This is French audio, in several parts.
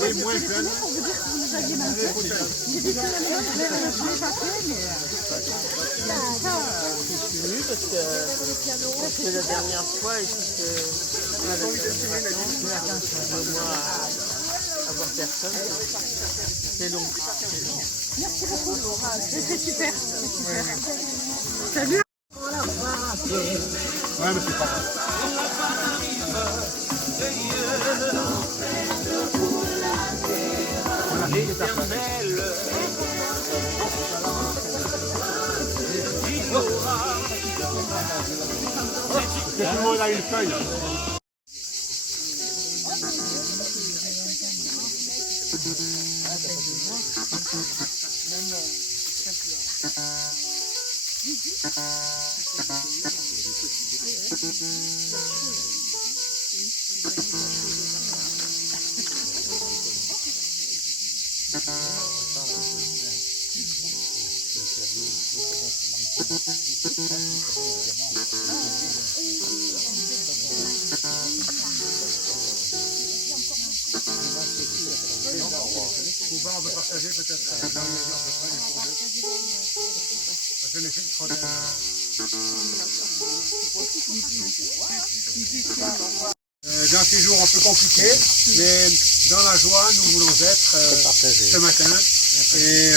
Oui, moins jeune. Parce que la dernière fois, on avait deux mois à voir personne. C'est long. Merci beaucoup. C'est super. Salut. Ouais, mais c'est pas grave. Tout le monde a une feuille. On peut partager peut-être dans les jours de fin, parce que les filles dans ces jours un peu compliqués, mais dans la joie, nous voulons être ce matin. Et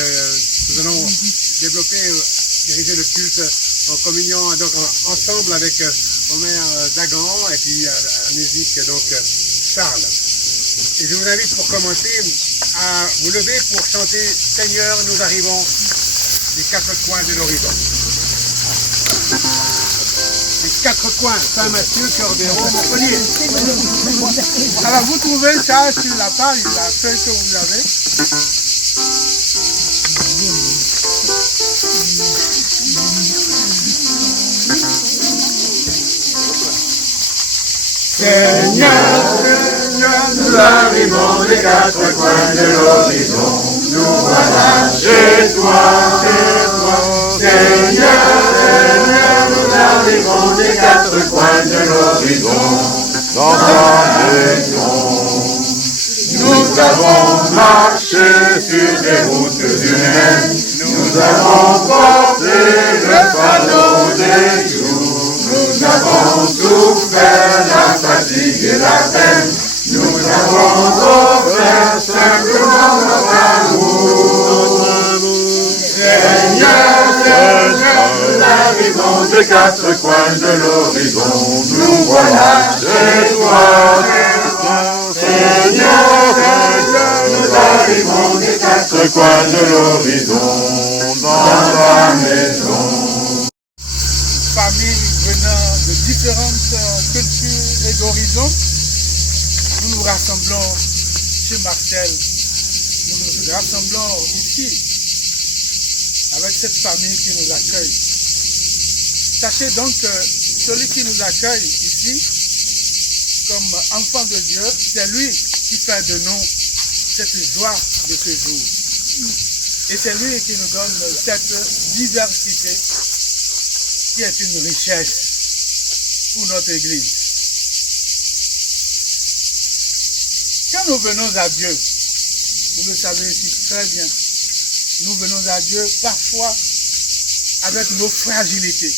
nous allons développer, diriger le culte en communion donc, ensemble avec Omer Dagan et puis à musique donc Charles. Et je vous invite pour commencer à vous lever pour chanter « Seigneur, nous arrivons des quatre coins de l'horizon ». Les quatre coins, Saint-Mathieu, Cœur-des-Roses, Montpellier. Alors vous trouvez ça sur la page, la feuille que vous avez. Seigneur, nous arrivons des quatre coins de l'horizon. Nous voilà chez toi, Seigneur, nous arrivons des quatre coins de l'horizon. Dans ta maison, nous avons marché sur des routes humaines. Nous avons porté le fardeau des jours. Nous avons souffert la fatigue et la peine. Nous avons offert simplement notre amour. Seigneur, nous arrivons des quatre coins de l'horizon. Nous voilà chez toi. Seigneur, nous arrivons des quatre coins de l'horizon. Dans ta maison. Familles venant de différentes cultures et d'horizons, nous nous rassemblons chez Marcel, nous nous rassemblons ici, avec cette famille qui nous accueille. Sachez donc que celui qui nous accueille ici, comme enfant de Dieu, c'est lui qui fait de nous cette joie de ce jour. Et c'est lui qui nous donne cette diversité qui est une richesse pour notre Église. Quand nous venons à Dieu, vous le savez ici très bien, nous venons à Dieu parfois avec nos fragilités.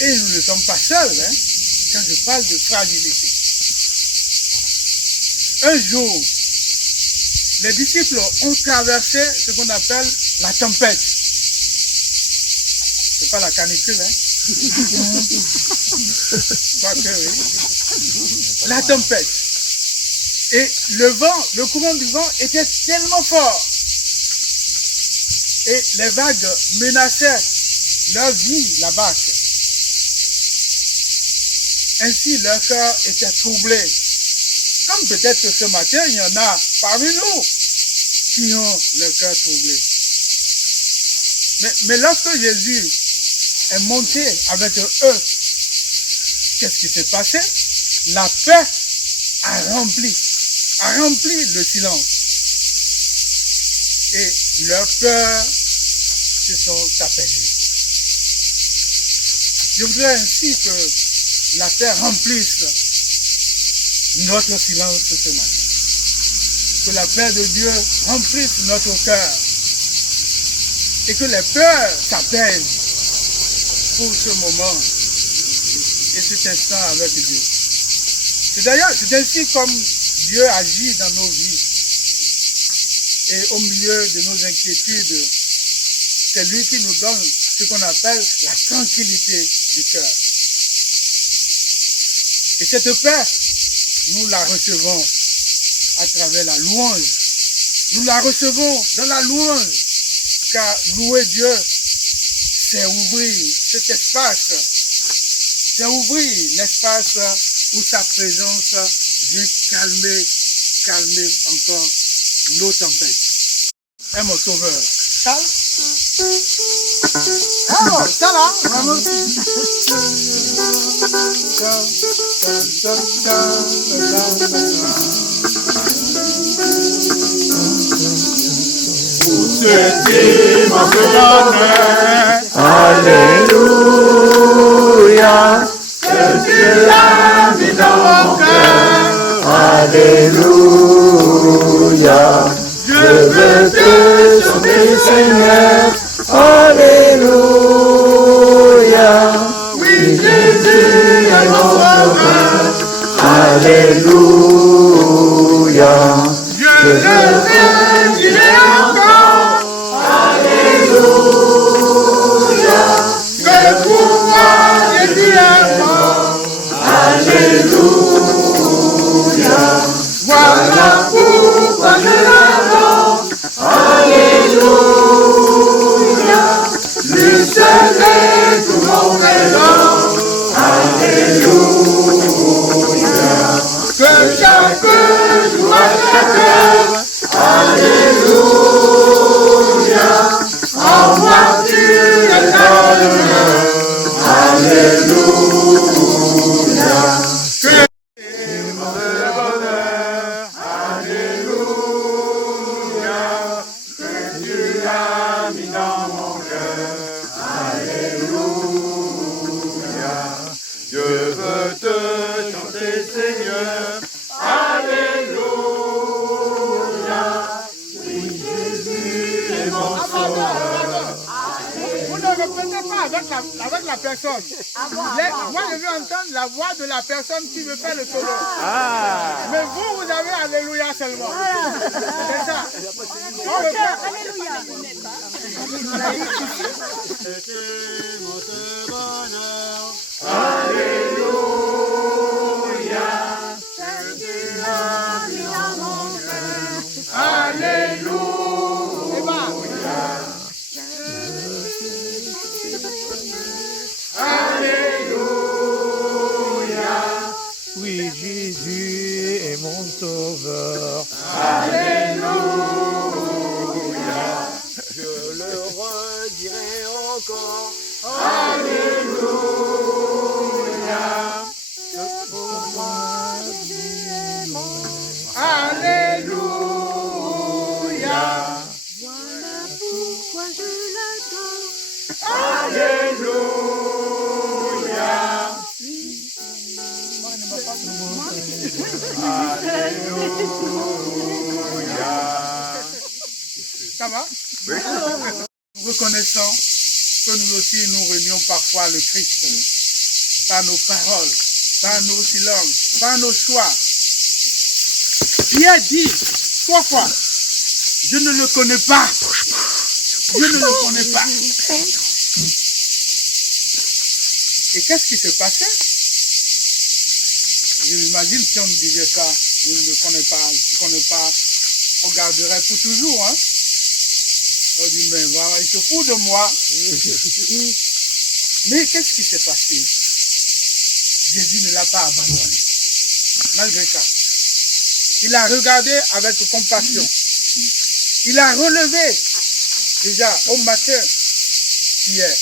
Et nous ne sommes pas seuls, hein, quand je parle de fragilité. Un jour, les disciples ont traversé ce qu'on appelle la tempête. C'est pas la canicule, hein? Quoique, oui. La tempête. Et le vent, le courant du vent était tellement fort. Et les vagues menaçaient leur vie, la barque. Ainsi, leur cœur était troublé. Comme peut-être que ce matin, il y en a parmi nous qui ont le cœur troublé. Mais lorsque Jésus est monté avec eux, qu'est-ce qui s'est passé? La paix a rempli le silence. Et leurs cœurs se sont apaisés. Je voudrais ainsi que la terre remplisse notre silence ce matin. Que la paix de Dieu remplisse notre cœur. Et que les peurs s'apaisent pour ce moment et cet instant avec Dieu. C'est ainsi comme Dieu agit dans nos vies. Et au milieu de nos inquiétudes, c'est lui qui nous donne ce qu'on appelle la tranquillité du cœur. Et cette paix, nous la recevons à travers la louange. Nous la recevons dans la louange, car louer Dieu, c'est ouvrir cet espace, c'est ouvrir l'espace où sa présence vient calmer encore nos tempêtes. Et mon sauveur, calme. Oh, ça là, vraiment. Ce dimanche bonheur, Alléluia, que tu l'as mis dans mon cœur. Alléluia, Je veux te chanter Seigneur, Alléluia, oui, Jésus est mon sauveur. Alléluia, Je le veux dire encore. Alléluia, Que pour moi, Jésus est mort. Alléluia, Voilà pourquoi je l'adore. Alléluia, Lui seul est tout mon trésor. Alléluia, Que chaque jour à chaque heure, Alléluia, en voiture et dans le cœur. Alléluia, Que mon bonheur, alléluia, que tu l'as mis dans mon cœur, alléluia. Je veux te chanter, Seigneur, alléluia. Oui, Jésus est mon sauveur. Vous ne répétez pas avec la personne. Moi, je veux entendre la voix de la personne qui veut faire le solo. Mais vous avez Alléluia seulement. C'est ça. On répète. Alléluia. Alléluia. Alléluia. oui Jésus est mon sauveur. Alléluia. Je le redirai encore. Alléluia. Alléluia. Voilà pourquoi je l'adore. Alléluia. Alléluia. Ça va? Oui. Nous reconnaissons que nous aussi nous réunions parfois le Christ par nos paroles, par nos silences, par nos choix. Pierre dit 3 fois, je ne le connais pas. Je ne le connais pas. Et qu'est-ce qui se passait? Je m'imagine si on nous disait ça, je ne le connais pas, je ne connais pas, on garderait pour toujours. Hein? On dit, mais voilà, il se fout de moi. Mais qu'est-ce qui s'est passé? Jésus ne l'a pas abandonné. Malgré ça. Il a regardé avec compassion. Il a relevé déjà au matin hier.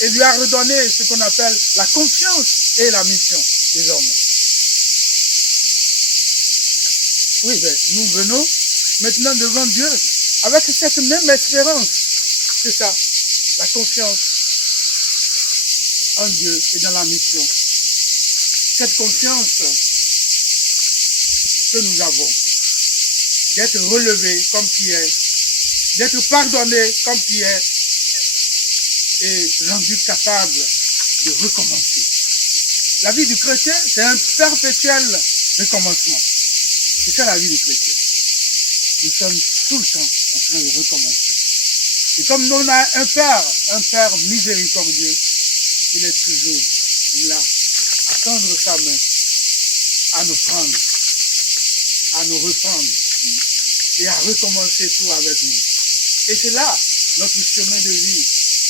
Et lui a redonné ce qu'on appelle la confiance et la mission désormais. Oui, ben, nous venons maintenant devant Dieu avec cette même espérance. C'est ça, la confiance en Dieu et dans la mission. Cette confiance que nous avons, d'être relevés comme Pierre, d'être pardonnés comme Pierre et rendus capables de recommencer. La vie du chrétien, c'est un perpétuel recommencement. C'est ça la vie du chrétien. Nous sommes tout le temps en train de recommencer. Et comme nous avons un Père miséricordieux, il est toujours là, à tendre sa main, à nous prendre, à nous reprendre et à recommencer tout avec nous. Et c'est là notre chemin de vie,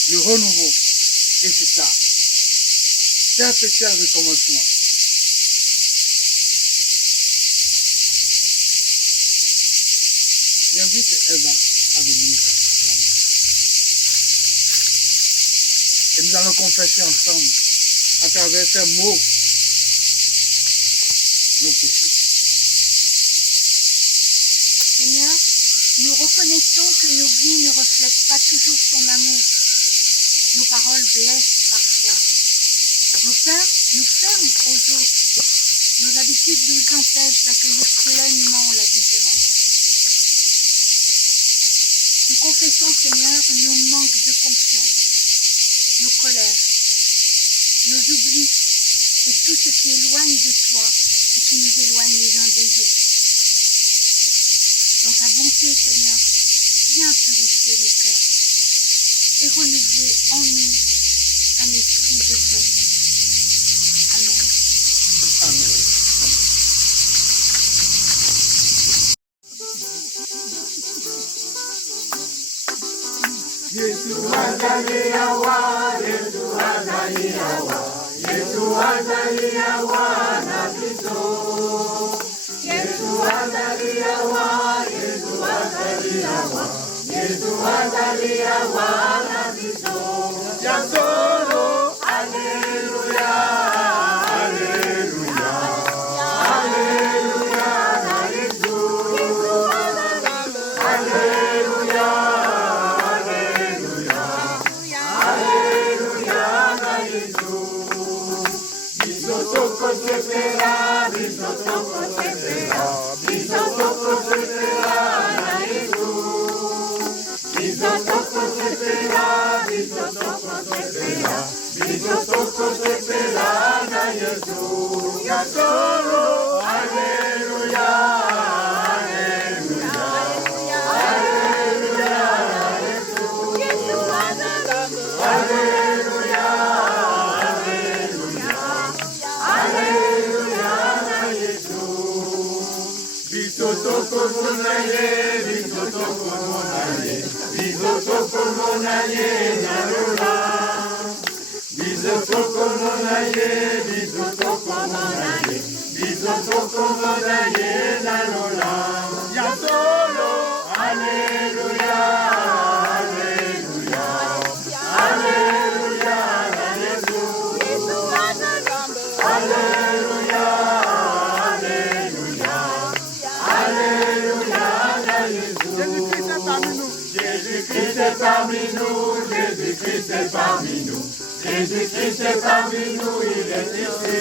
le renouveau. Et c'est ça, perpétuel recommencement. J'invite Eva à venir. Et nous allons confesser ensemble, à travers ces mots, nos péchés. Seigneur, nous reconnaissons que nos vies ne reflètent pas toujours ton amour. Nos paroles blessent parfois. Nos peurs nous ferment aux autres. Nos habitudes nous empêchent d'accueillir pleinement la différence. Nous confessons, Seigneur, nos manques de confiance, nos colères, nos oublis et tout ce qui éloigne de toi et qui nous éloigne les uns des autres. Dans ta bonté, Seigneur, viens purifier nos cœurs et renouveler en nous un esprit de paix. Amen. Amen. Yesu azaliawa, Yesu azaliawa, Yesu azaliawa na Kristo. Yesu azaliawa, Yesu azaliawa, Yesu azaliawa na Kristo. Ya solo, aleluya, aleluya, aleluya na Yesu. Aleluya. Bisotoko sepera na Yesu. Bisotoko sepera na Yesu. Ya solo, aleluya, aleluya, aleluya na Yesu. Aleluya, aleluya, aleluya na Yesu. Bisotoko monaye, bisotoko monaye, bisotoko monaye na lola. Bisotoko monaye, bisotoko monaye, bisotoko monaye na lola. Ya solo, aleluya, aleluya, aleluya na Yesu. Aleluya, aleluya, aleluya na Yesu. Jésus-Christ est parmi nous, Jésus-Christ est parmi nous, Jésus-Christ est parmi nous, il est ici.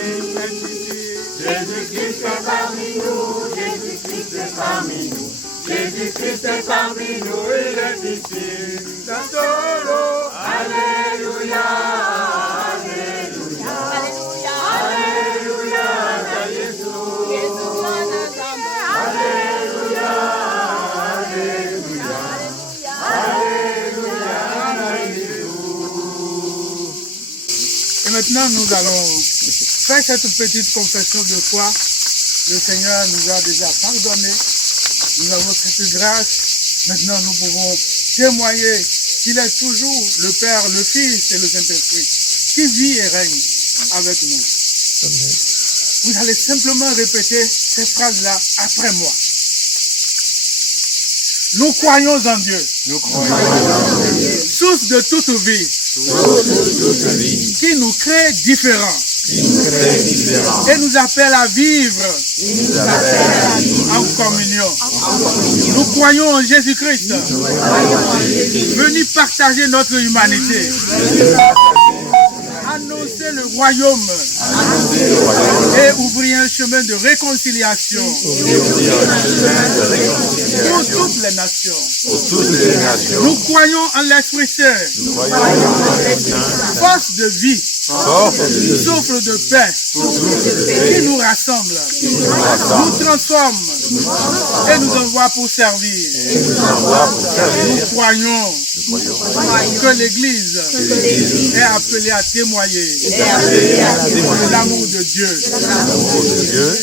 Jésus-Christ est parmi nous, Jésus-Christ est parmi nous, Jésus-Christ est parmi nous, il est ici. Santolo, alléluia, alléluia, alléluia, na Yesu. Alléluia, alléluia, alléluia, na Yesu. Et maintenant, nous allons faire cette petite confession de foi. Le Seigneur nous a déjà pardonné. Nous avons cette grâce. Maintenant, nous pouvons témoigner qu'il est toujours le Père, le Fils et le Saint-Esprit qui vit et règne avec nous. Amen. Vous allez simplement répéter ces phrases-là après moi. Nous croyons en Dieu. Nous croyons en Dieu. Source de toute vie. Qui nous crée différents. Et nous appelle à vivre en communion. Nous croyons en Jésus-Christ, venu partager notre humanité, annoncer royaume et ouvrir un chemin de réconciliation pour toutes les nations. Nous croyons en l'Esprit Saint, force de vie, souffle de paix, qui nous rassemble, nous transforme et nous envoie pour servir. Nous croyons que l'Église est appelée à témoigner de l'amour de Dieu.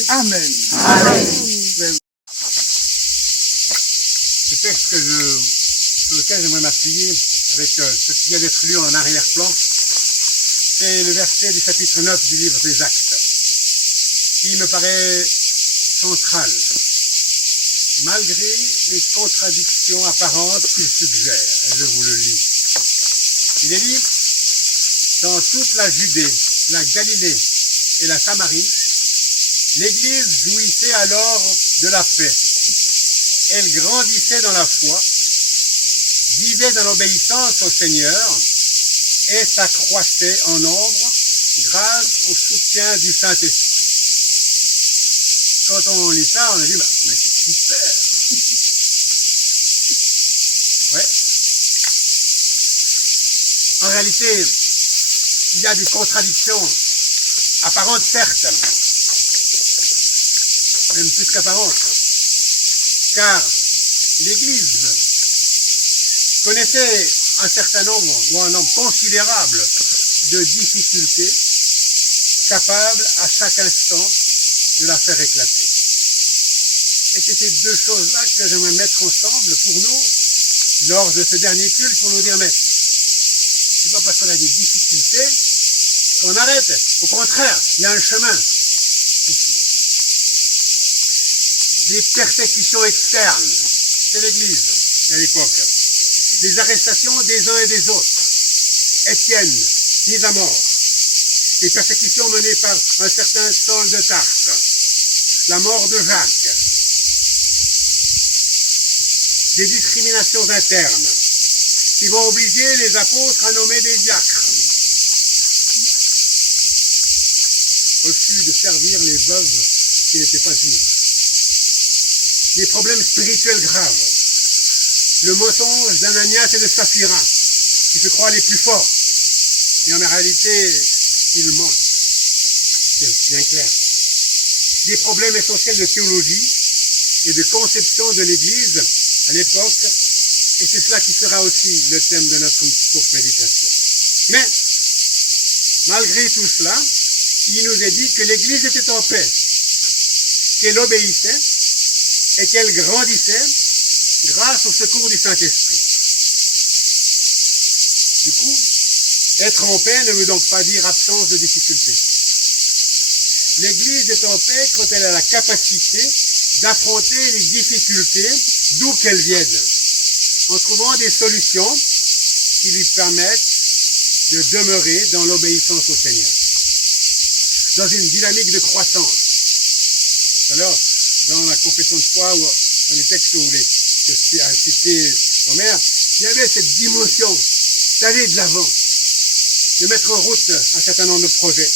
Amen. Le texte sur lequel j'aimerais m'appuyer, avec ce qui vient d'être lu en arrière-plan, c'est le verset du chapitre 9 du livre des Actes, qui me paraît central, malgré les contradictions apparentes qu'il suggère. Et je vous le lis. Il est dit, dans toute la Judée, la Galilée et la Samarie, l'Église jouissait alors de la paix. Elle grandissait dans la foi, vivait dans l'obéissance au Seigneur et s'accroissait en nombre grâce au soutien du Saint-Esprit. Quand on lit ça, on a dit, mais c'est super. Ouais. En réalité, il y a des contradictions apparentes, certes, même plus qu'apparentes, car l'Église connaissait un certain nombre, ou un nombre considérable de difficultés, capables à chaque instant de la faire éclater. Et c'est ces deux choses-là que j'aimerais mettre ensemble pour nous, lors de ce dernier culte, pour nous dire, mais c'est pas parce qu'on a des difficultés qu'on arrête. Au contraire, il y a un chemin ici. Des persécutions externes, c'est l'Église à l'époque. Les arrestations des uns et des autres. Étienne, mis à mort. Les persécutions menées par un certain Saul de Tarse. La mort de Jacques. Des discriminations internes qui vont obliger les apôtres à nommer des diacres. Refus de servir les veuves qui n'étaient pas juives. Des problèmes spirituels graves. Le mensonge d'Ananias et de Saphira, qui se croient les plus forts. Mais en réalité, ils mentent. C'est bien clair. Des problèmes essentiels de théologie et de conception de l'Église à l'époque. Et c'est cela qui sera aussi le thème de notre courte méditation. Mais, malgré tout cela, il nous est dit que l'Église était en paix, qu'elle obéissait et qu'elle grandissait grâce au secours du Saint-Esprit. Du coup, être en paix ne veut donc pas dire absence de difficultés. L'Église est en paix quand elle a la capacité d'affronter les difficultés d'où qu'elles viennent, en trouvant des solutions qui lui permettent de demeurer dans l'obéissance au Seigneur, dans une dynamique de croissance. Alors, dans la confession de foi, ou dans les textes que a cité Omer, il y avait cette dimension d'aller de l'avant, de mettre en route un certain nombre de projets,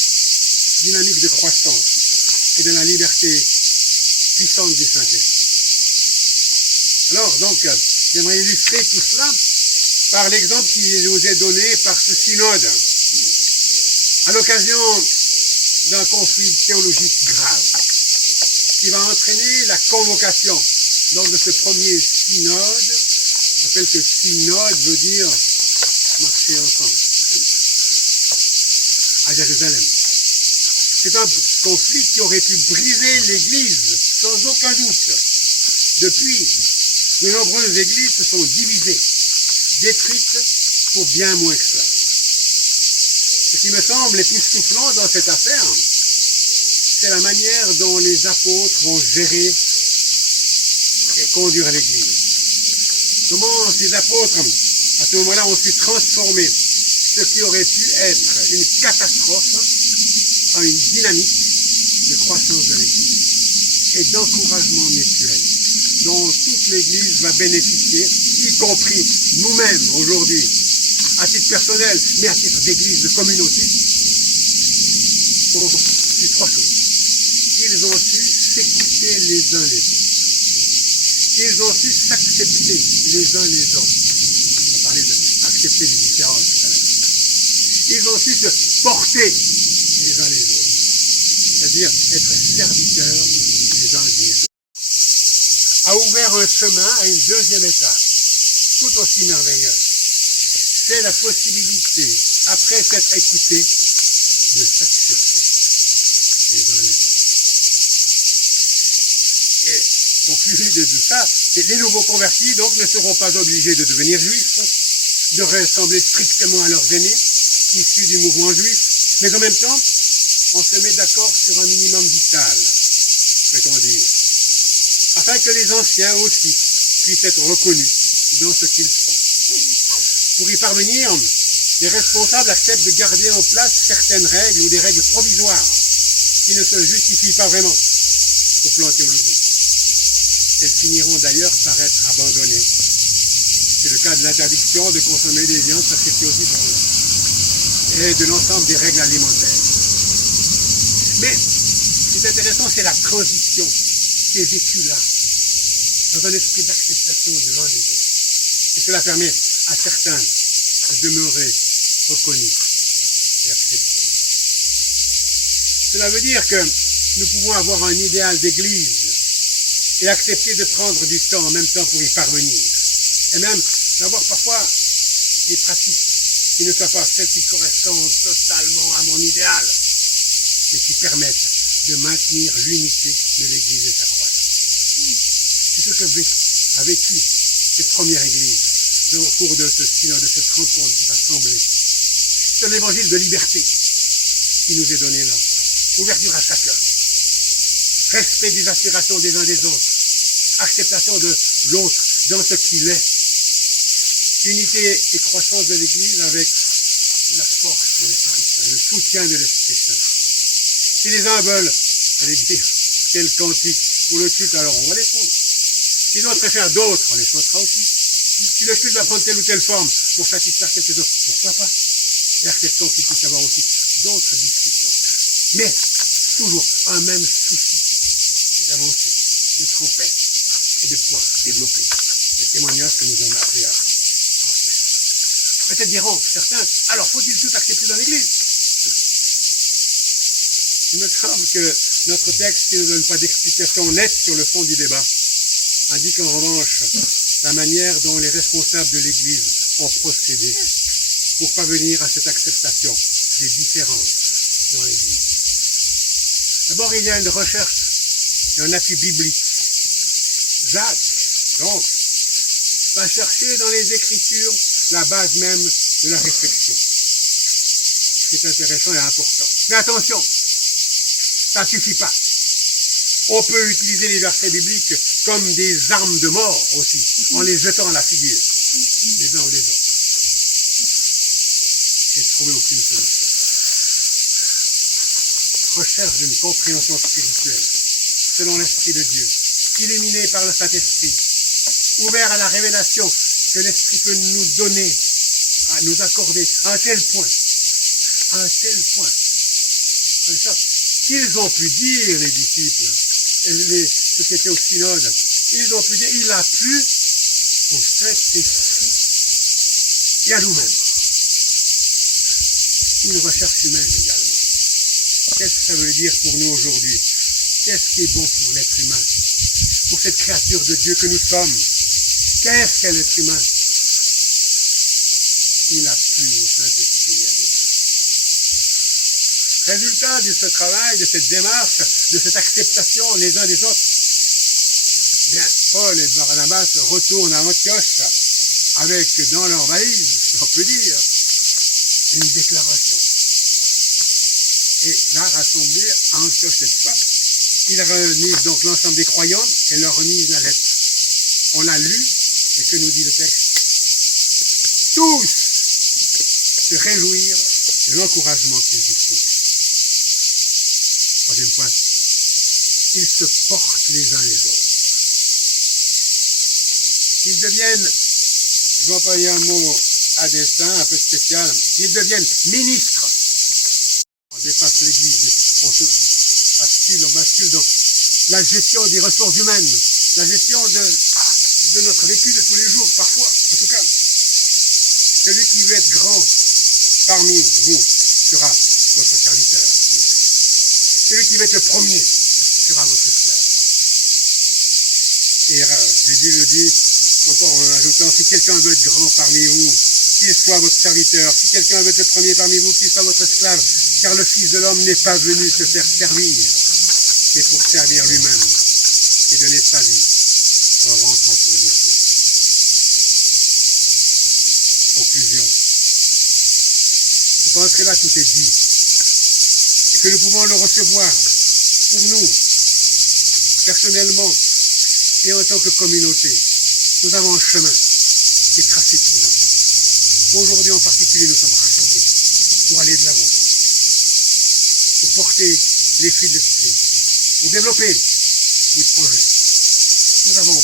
dynamique de croissance et de la liberté puissante du Saint-Esprit. Alors, donc, j'aimerais illustrer tout cela par l'exemple qui nous est donné par ce synode, à l'occasion d'un conflit théologique grave, qui va entraîner la convocation lors de ce premier synode. On rappelle que synode veut dire marcher ensemble à Jérusalem. C'est un conflit qui aurait pu briser l'Église sans aucun doute. Depuis, de nombreuses églises se sont divisées, détruites pour bien moins que cela. Ce qui me semble époustouflant dans cette affaire, c'est la manière dont les apôtres vont gérer et conduire l'Église. Comment ces apôtres, à ce moment-là, ont su transformer ce qui aurait pu être une catastrophe en une dynamique de croissance de l'Église et d'encouragement mutuel, dont toute l'Église va bénéficier, y compris nous-mêmes aujourd'hui, à titre personnel, mais à titre d'Église, de communauté. ont su trois choses. Ils ont su s'écouter les uns les autres. Ils ont su s'accepter les uns les autres. On a parlé d'accepter les différences tout à l'heure. Ils ont su se porter les uns les autres. C'est-à-dire être serviteurs les uns des autres. A ouvert un chemin à une deuxième étape, tout aussi merveilleuse. C'est la possibilité, après s'être écouté, de s'accepter les uns les autres. Et conclu de tout ça, les nouveaux convertis donc ne seront pas obligés de devenir juifs, de ressembler strictement à leurs aînés, issus du mouvement juif, mais en même temps, on se met d'accord sur un minimum vital, peut-on dire, afin que les anciens aussi puissent être reconnus dans ce qu'ils sont. Pour y parvenir, les responsables acceptent de garder en place certaines règles ou des règles provisoires qui ne se justifient pas vraiment au plan théologique. Elles finiront d'ailleurs par être abandonnées. C'est le cas de l'interdiction de consommer des viandes sacrifiées aux idoles et de l'ensemble des règles alimentaires. Mais ce qui est intéressant, c'est la transition qui est vécue là, dans un esprit d'acceptation de l'un des autres. Et cela permet à certains de demeurer reconnus et acceptés. Cela veut dire que nous pouvons avoir un idéal d'église et accepter de prendre du temps en même temps pour y parvenir. Et même d'avoir parfois des pratiques qui ne soient pas celles qui correspondent totalement à mon idéal, mais qui permettent de maintenir l'unité de l'église et sa croissance. C'est ce que a vécu cette première église au cours de ce synode, de cette rencontre, de cette assemblée. C'est un évangile de liberté qui nous est donné là. Ouverture à chacun. Respect des aspirations des uns des autres. Acceptation de l'autre dans ce qu'il est. Unité et croissance de l'Église avec la force de l'Esprit Saint, le soutien de l'Esprit Saint. Si les uns veulent, allez dire, quel cantique pour le culte, alors on va les prendre. Si d'autres préfèrent d'autres, on les chantera aussi. Si le culte va prendre telle ou telle forme pour satisfaire quelques autres, pourquoi pas? Et acceptons qu'il puisse y avoir aussi d'autres discussions. Mais toujours un même souci, c'est d'avancer, de tromper et de pouvoir développer le témoignage que nous avons appris à transmettre. Peut-être diront certains, alors faut-il tout accepter dans l'Église? Il me semble que notre texte, qui ne donne pas d'explication nette sur le fond du débat, indique en revanche la manière dont les responsables de l'Église ont procédé pour parvenir à cette acceptation des différences dans l'Église. D'abord, il y a une recherche et un appui biblique. Jacques, donc, va chercher dans les Écritures la base même de la réflexion. C'est intéressant et important. Mais attention, ça ne suffit pas. On peut utiliser les versets bibliques comme des armes de mort aussi, en les jetant à la figure, les uns ou les autres. Et trouver aucune solution. Recherche d'une compréhension spirituelle, selon l'Esprit de Dieu, illuminé par le Saint-Esprit, ouvert à la révélation que l'Esprit peut nous donner, à nous accorder, à un tel point, qu'ils ont pu dire, les disciples, ceux qui étaient au synode, ils ont pu dire, il a plu au Saint-Esprit et à nous-mêmes. Une recherche humaine également. Qu'est-ce que ça veut dire pour nous aujourd'hui? Qu'est-ce qui est bon pour l'être humain? Pour cette créature de Dieu que nous sommes? Qu'est-ce qu'est l'être humain? Il a plu au Saint-Esprit et à nous-mêmes. Résultat de ce travail, de cette démarche, de cette acceptation les uns des autres, bien, Paul et Barnabas retournent à Antioche avec dans leur valise, si on peut dire, une déclaration. Et là, rassemblés à Antioche cette fois, ils réunissent donc l'ensemble des croyants et leur remisent la lettre. On l'a lu, et que nous dit le texte? Tous se réjouir de l'encouragement qu'ils y trouvaient. Troisième point, ils se portent les uns les autres. Ils deviennent, je vais employer un mot à dessein, un peu spécial, ils deviennent ministres dépasse l'Église, mais on bascule dans la gestion des ressources humaines, la gestion de notre vécu de tous les jours, parfois, en tout cas. Celui qui veut être grand parmi vous sera votre serviteur. Celui qui veut être le premier sera votre esclave. Et Jésus le dit encore en ajoutant, si quelqu'un veut être grand parmi vous, qu'il soit votre serviteur. Si quelqu'un veut être le premier parmi vous, qu'il soit votre esclave. Car le Fils de l'homme n'est pas venu se faire servir, mais pour servir lui-même et donner sa vie en rançon pour beaucoup. Conclusion. Je pense que là tout est dit. Et que nous pouvons le recevoir pour nous, personnellement et en tant que communauté. Nous avons un chemin qui est tracé pour nous. Aujourd'hui en particulier, nous sommes rassemblés pour aller de l'avant, pour porter les fils de l'esprit, pour développer des projets. Nous avons,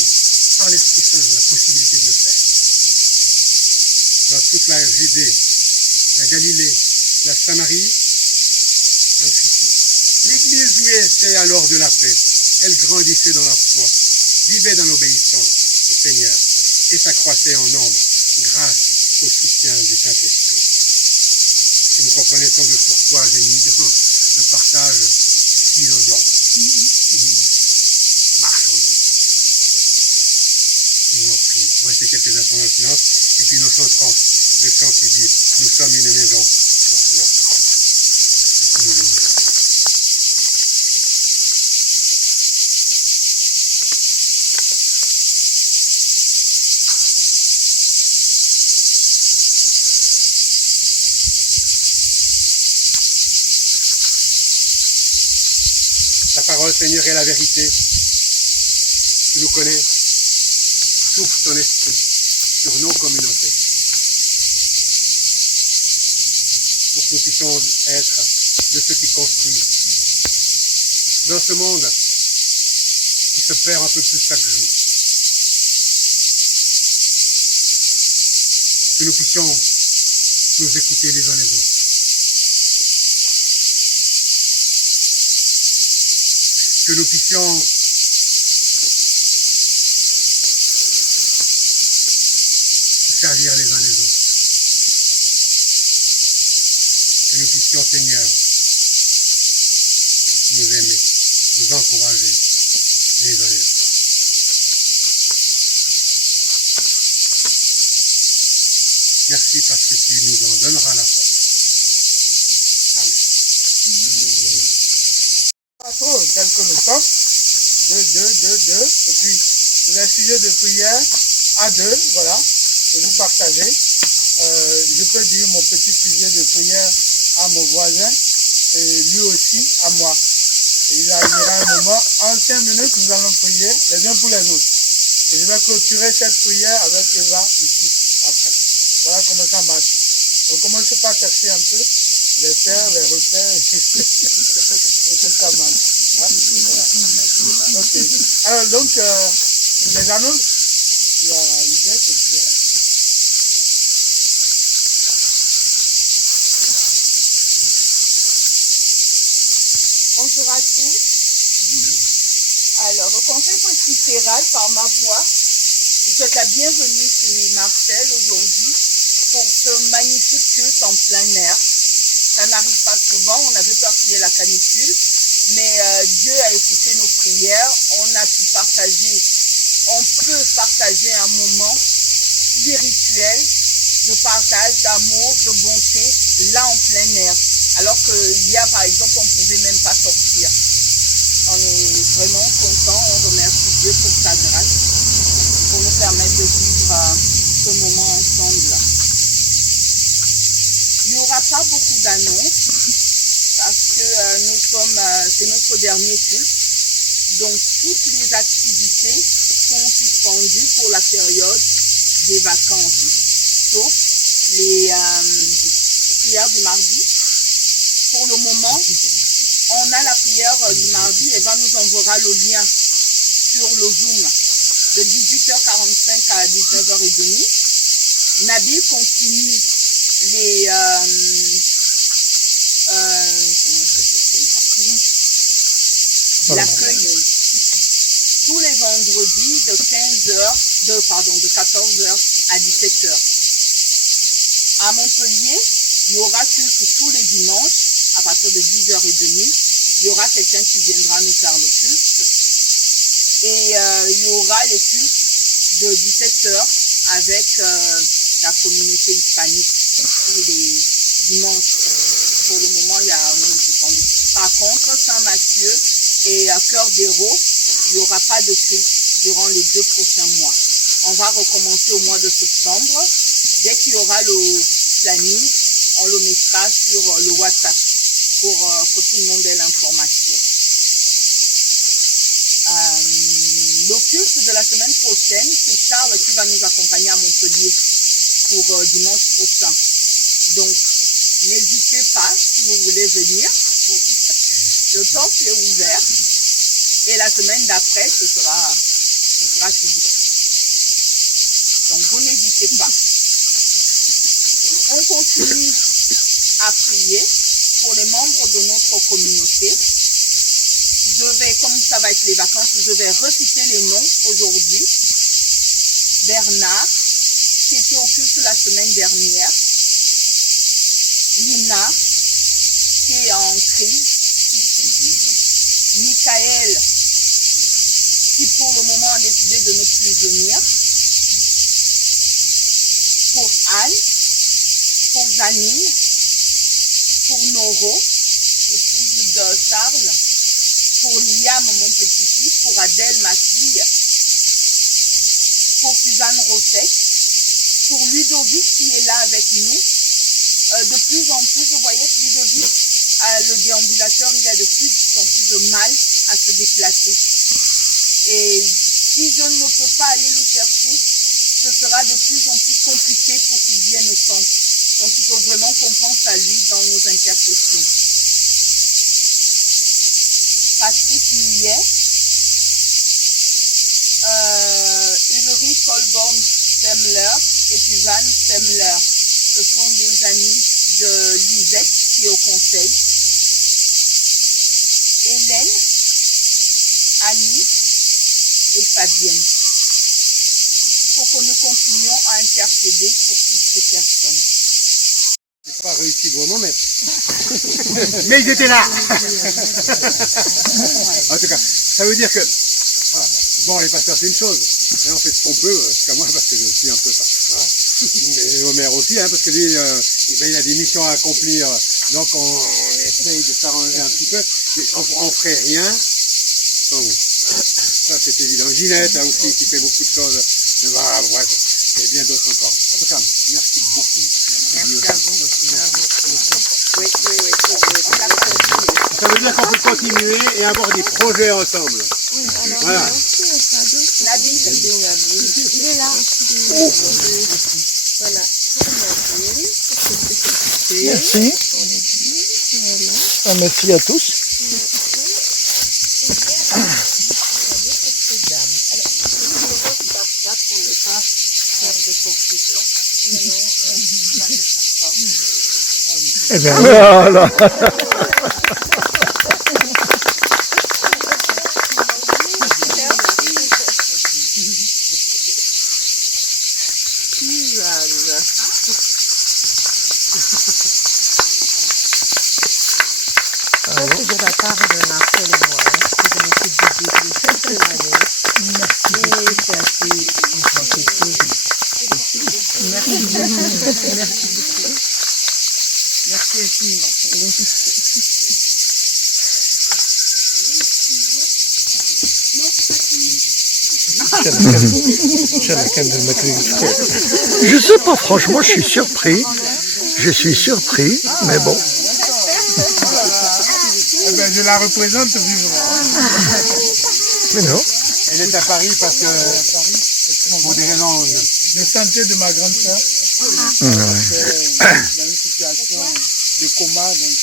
par l'Esprit Saint, la possibilité de le faire. Dans toute la Judée, la Galilée, la Samarie, l'Église jouissait alors de la paix. Elle grandissait dans la foi, vivait dans l'obéissance au Seigneur et s'accroissait en nombre grâce au soutien du Saint-Esprit. Et vous comprenez sans doute pourquoi j'ai mis dans le partage synodant. Marchons-nous. Nous voulons prier. On va rester quelques instants dans le silence et puis nous chanterons le chant qui dit « Nous sommes une maison pour toi ». La parole, Seigneur, est la vérité. Tu nous connais. Souffle ton esprit sur nos communautés. Pour que nous puissions être de ceux qui construisent. Dans ce monde qui se perd un peu plus chaque jour. Que nous puissions nous écouter les uns les autres. Que nous puissions servir les uns les autres. Que nous puissions, Seigneur, nous aimer, nous encourager les uns les autres. Merci parce que tu nous en donneras la force. Amen. Tel que nous sommes, deux, et puis les sujets de prière à deux, voilà, et vous partagez. Je peux dire mon petit sujet de prière à mon voisin, et lui aussi à moi. Et il arrivera un moment, en 5 minutes, nous allons prier les uns pour les autres. Et je vais clôturer cette prière avec Eva ici, après. Voilà comment ça marche. Donc commencez par chercher un peu les faire, les repères, et tout ça marche. Hein? Voilà. Ok. Alors donc, les annonces, il y a Yvette et puis Bonjour à tous. Bonjour. Alors, le conseil presbytéral, par ma voix, vous souhaite la bienvenue chez Marcel aujourd'hui pour ce magnifique culte en plein air. Ça n'arrive pas souvent, on avait peur qu'il y ait la canicule, mais Dieu a écouté nos prières, on a pu partager, on peut partager un moment spirituel de partage, d'amour, de bonté, là en plein air. Alors qu'hier, par exemple, on ne pouvait même pas sortir. On est vraiment content, on remercie Dieu pour sa grâce, pour nous permettre de vivre ce moment ensemble. Il n'y aura pas beaucoup d'annonces, parce que c'est notre dernier culte. Donc toutes les activités sont suspendues pour la période des vacances, sauf les prières du mardi. Pour le moment, on a la prière du mardi, Eva nous enverra le lien sur le Zoom de 18h45 à 19h30. Nabil continue l'accueil tous les vendredis de 14h à 17h. À Montpellier, il y aura culte tous les dimanches à partir de 10h30. Il y aura quelqu'un qui viendra nous faire le culte. Et il y aura les cultes de 17h avec la communauté hispanique tous les dimanches. Pour le moment, il y a... Par contre, Saint-Mathieu et à Cœur d'Hérault, il n'y aura pas de culte durant les 2 prochains mois. On va recommencer au mois de septembre. Dès qu'il y aura le planning, on le mettra sur le WhatsApp pour que tout le monde ait l'information. Le culte de la semaine prochaine, c'est Charles qui va nous accompagner à Montpellier pour dimanche prochain. Donc, n'hésitez pas si vous voulez venir. Le temple est ouvert. Et la semaine d'après, ce sera physique. Donc, vous n'hésitez pas. On continue à prier pour les membres de notre communauté. Comme ça va être les vacances, je vais reciter les noms aujourd'hui. Bernard, qui était au culte la semaine dernière. Lina, qui est en crise. Michael, qui pour le moment a décidé de ne plus venir. Pour Anne, pour Janine, pour Noro, épouse de Charles, pour Liam, mon petit-fils, pour Adèle, ma fille, pour Suzanne Rosset, pour Ludovic qui est là avec nous. De plus en plus, vous voyez, Ludovic, le déambulateur, il a de plus en plus de mal à se déplacer. Et si je ne peux pas aller le chercher, ce sera de plus en plus compliqué pour qu'il vienne au temple. Donc il faut vraiment qu'on pense à lui dans nos intercessions. Patrick Millet, Ulrich Colborn Semler et Suzanne Semler. Ce sont des amis de Lisette qui est au conseil. Hélène, Annie et Fabienne. Pour que nous continuions à intercéder pour toutes ces personnes. J'ai pas réussi vraiment, mais ils étaient là. En tout cas, ça veut dire que bon, les pasteurs c'est une chose, mais on fait ce qu'on peut, jusqu'à moi parce que je suis un peu pasteur, mais Omer aussi, parce que lui, il a des missions à accomplir, donc on essaye de s'arranger un petit peu, mais on ferait rien sans vous. Ça c'est évident. Ginette aussi qui fait beaucoup de choses, mais voilà, bref, et bien d'autres encore. En tout cas, merci beaucoup. Merci à vous. Oui. Ça veut dire qu'on peut continuer et avoir des projets ensemble. Voilà. Nabil, il est là. Voilà. Merci. Ah, merci à tous. Eh bien voilà. Ça, c'est de la part de Marcel et moi, qui je m'occupe du depuis quelques années. Merci. Et c'est assez Merci. Merci beaucoup. Merci infiniment. Je sais pas, franchement, je suis surpris. Mais bon. Eh ben, je la représente vivement. Mais non. Elle est à Paris parce que, pour des raisons De santé de ma grande sœur. Ouais. Dans une situation de coma. Donc.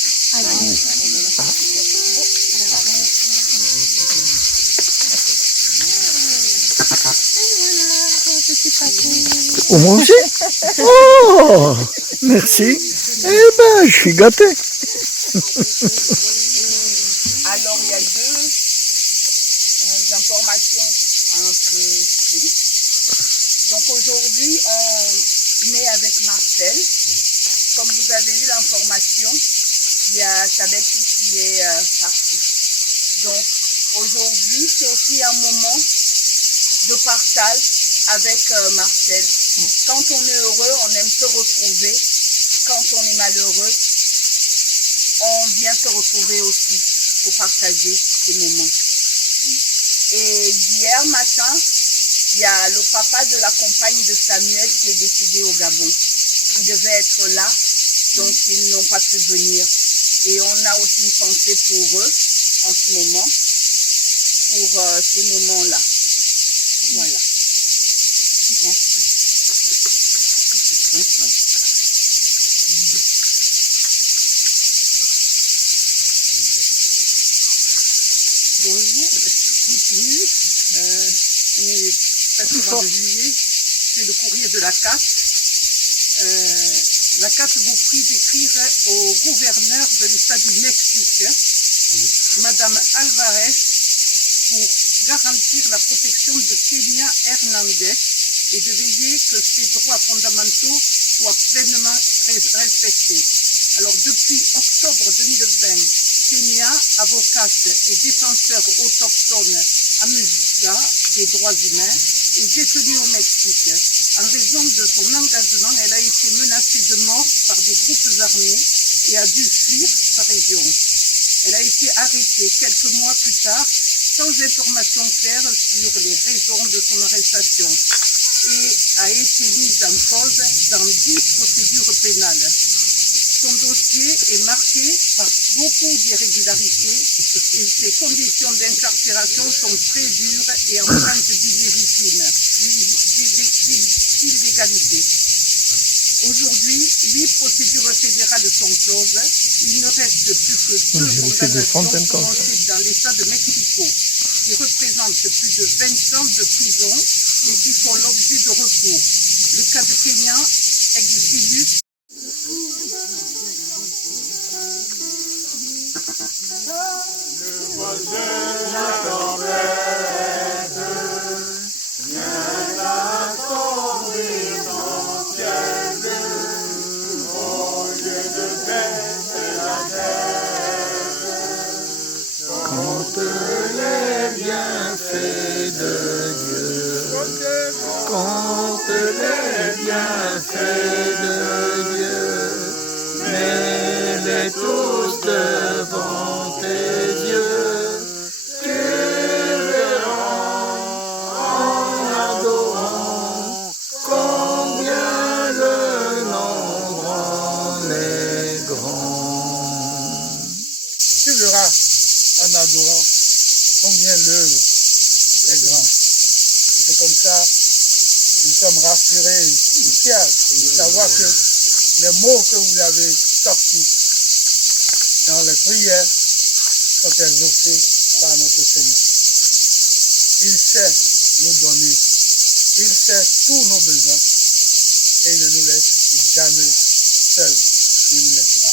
Oh, moi aussi. Oh, merci. Eh ben, je suis gâté. Alors, il y a deux informations un peu tristes. Donc, aujourd'hui, on est avec Marcel. Comme vous avez eu l'information, il y a Tabeki qui est parti. Donc, aujourd'hui, c'est aussi un moment de partage avec Marcel. Quand on est heureux, on aime se retrouver. Quand on est malheureux, on vient se retrouver aussi pour partager ces moments. Et hier matin, il y a le papa de la compagne de Samuel qui est décédé au Gabon. Ils devaient être là, donc ils n'ont pas pu venir. Et on a aussi une pensée pour eux en ce moment, pour ces moments-là. Voilà. Merci. Bonjour, je continue. On est presque au mois de juillet. C'est le courrier de la CAT. La CAT vous prie d'écrire au gouverneur de l'État du Mexique, Madame Alvarez, pour garantir la protection de Kenia Hernandez et de veiller que ses droits fondamentaux soient pleinement respectés. Alors, depuis octobre 2020, Kenia, avocate et défenseur autochtone Amuga des droits humains, est détenue au Mexique. En raison de son engagement, elle a été menacée de mort par des groupes armés et a dû fuir sa région. Elle a été arrêtée quelques mois plus tard, sans information claire sur les raisons de son arrestation, et a été mise en cause dans 10 procédures pénales. Son dossier est marqué par beaucoup d'irrégularités et ses conditions d'incarcération sont très dures et empreintes d'illégalité. Aujourd'hui, 8 procédures fédérales sont closes. Il ne reste plus que 2 condamnations prononcées dans l'État de Mexico, qui représentent plus de 20 ans de prison et qui font l'objet de recours. Le cas de Kenya illustre Tu verras en adorant combien l'œuvre est grande. C'est comme ça que nous sommes rassurés et fiers de savoir que les mots que vous avez sortis dans les prières sont exaucés par notre Seigneur. Il sait nous donner, il sait tous nos besoins et il ne nous laisse jamais seuls. Il ne nous laissera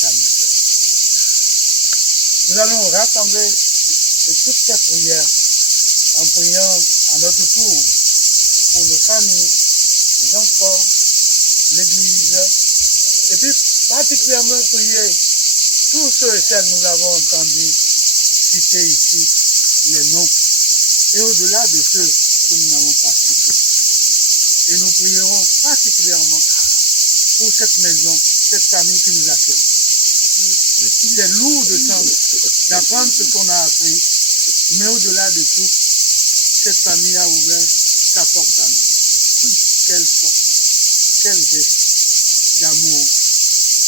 jamais seuls. Nous allons rassembler toutes ces prières en priant à notre tour pour nos familles, les enfants, l'Église, et puis particulièrement prier tous ceux et celles que nous avons entendus citer ici les noms, et au-delà de ceux que nous n'avons pas cités. Et nous prierons particulièrement pour cette maison, cette famille qui nous accueille. C'est lourd de sens d'apprendre ce qu'on a appris, mais au-delà de tout, cette famille a ouvert sa porte à nous. Quelle foi, quel geste d'amour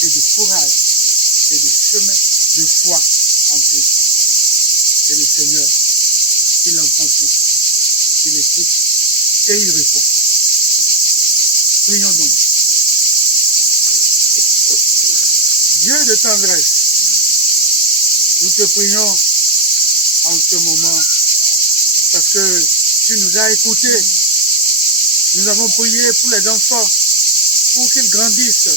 et de courage et de chemin de foi en plus. Et le Seigneur, il entend tout, il écoute et il répond. Prions donc. Dieu de tendresse, nous te prions en ce moment parce que tu nous as écoutés. Nous avons prié pour les enfants, pour qu'ils grandissent,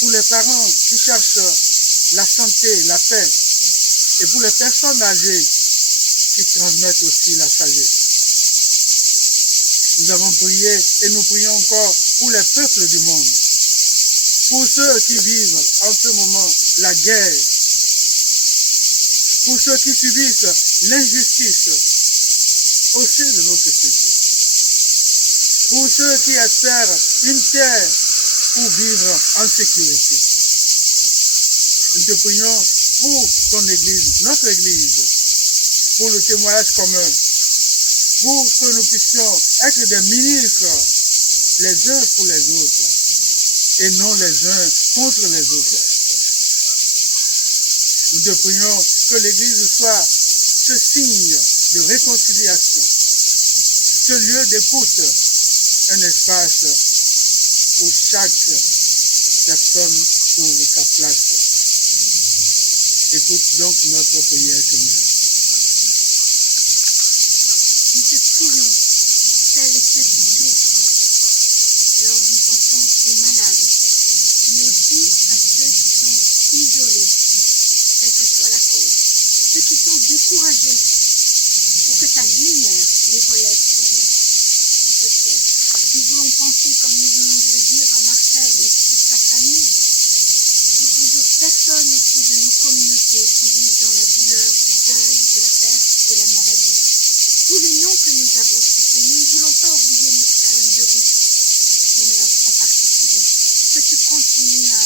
pour les parents qui cherchent la santé, la paix. Et pour les personnes âgées qui transmettent aussi la sagesse. Nous avons prié et nous prions encore pour les peuples du monde. Pour ceux qui vivent en ce moment la guerre. Pour ceux qui subissent l'injustice au sein de nos sociétés. Pour ceux qui espèrent une terre où vivre en sécurité. Nous te prions pour ton Église, notre Église, pour le témoignage commun, pour que nous puissions être des ministres les uns pour les autres et non les uns contre les autres. Nous te prions que l'Église soit ce signe de réconciliation, ce lieu d'écoute, un espace où chaque personne trouve sa place. Écoute donc notre prière, Seigneur. Nous te prions, celles et ceux qui souffrent. Alors nous pensons aux malades, mais aussi à ceux qui sont isolés, quelle que soit la cause. Ceux qui sont découragés, pour que ta lumière les relève, Seigneur. S'il te plaît. Nous voulons penser, comme nous venons de le dire, à Marcel et toute sa famille, toutes les autres personnes aussi de nos communautés qui vivent dans la douleur, du deuil, de la perte, de la maladie. Tous les noms que nous avons cités, nous ne voulons pas oublier notre frère Ludovic, Seigneur, en particulier, pour que tu continues à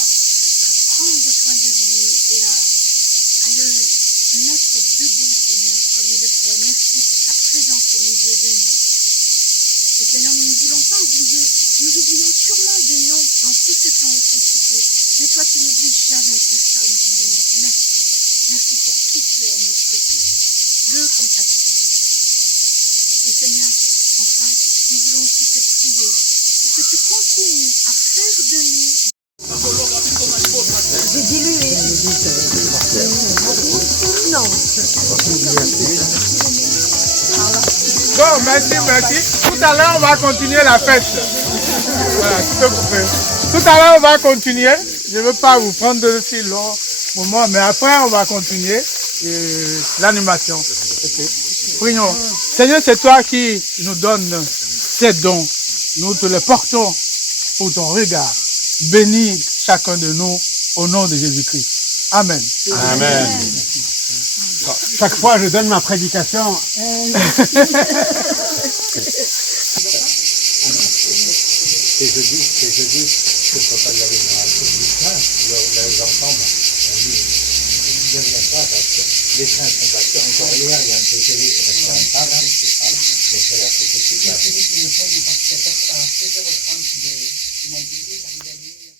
prendre soin de lui et à le mettre debout, Seigneur, comme il le fait. Merci pour sa présence au milieu de nous. Et Seigneur, nous ne voulons pas oublier, nous oublions sûrement des noms dans tous ceux qui ont été cités, mais toi tu n'oublies jamais personne, Seigneur. Merci. Merci pour qui tu es, notre Dieu, le compatissant. Et Seigneur, enfin, nous voulons aussi te prier pour que tu continues à faire de nous. J'ai dilué. Non. Bon, merci. Tout à l'heure, on va continuer la fête. Voilà, tu peux couper. Tout à l'heure, on va continuer. Je ne veux pas vous prendre de si long moment, mais après, on va continuer l'animation. Okay. Prions. Seigneur, c'est toi qui nous donnes ces dons. Nous te les portons pour ton regard. Bénis chacun de nous au nom de Jésus-Christ. Amen. Amen. Chaque fois, je donne ma prédication. Et je dis que je ne peux pas y aller dans la cour du train, les enfants m'ont dit, ne viens pas parce que les trains sont passés encore hier, il y a un TGV qui reste en retard, là, mais c'est la société. Une fois, il est parti à 16h30 de Montpellier, par une année.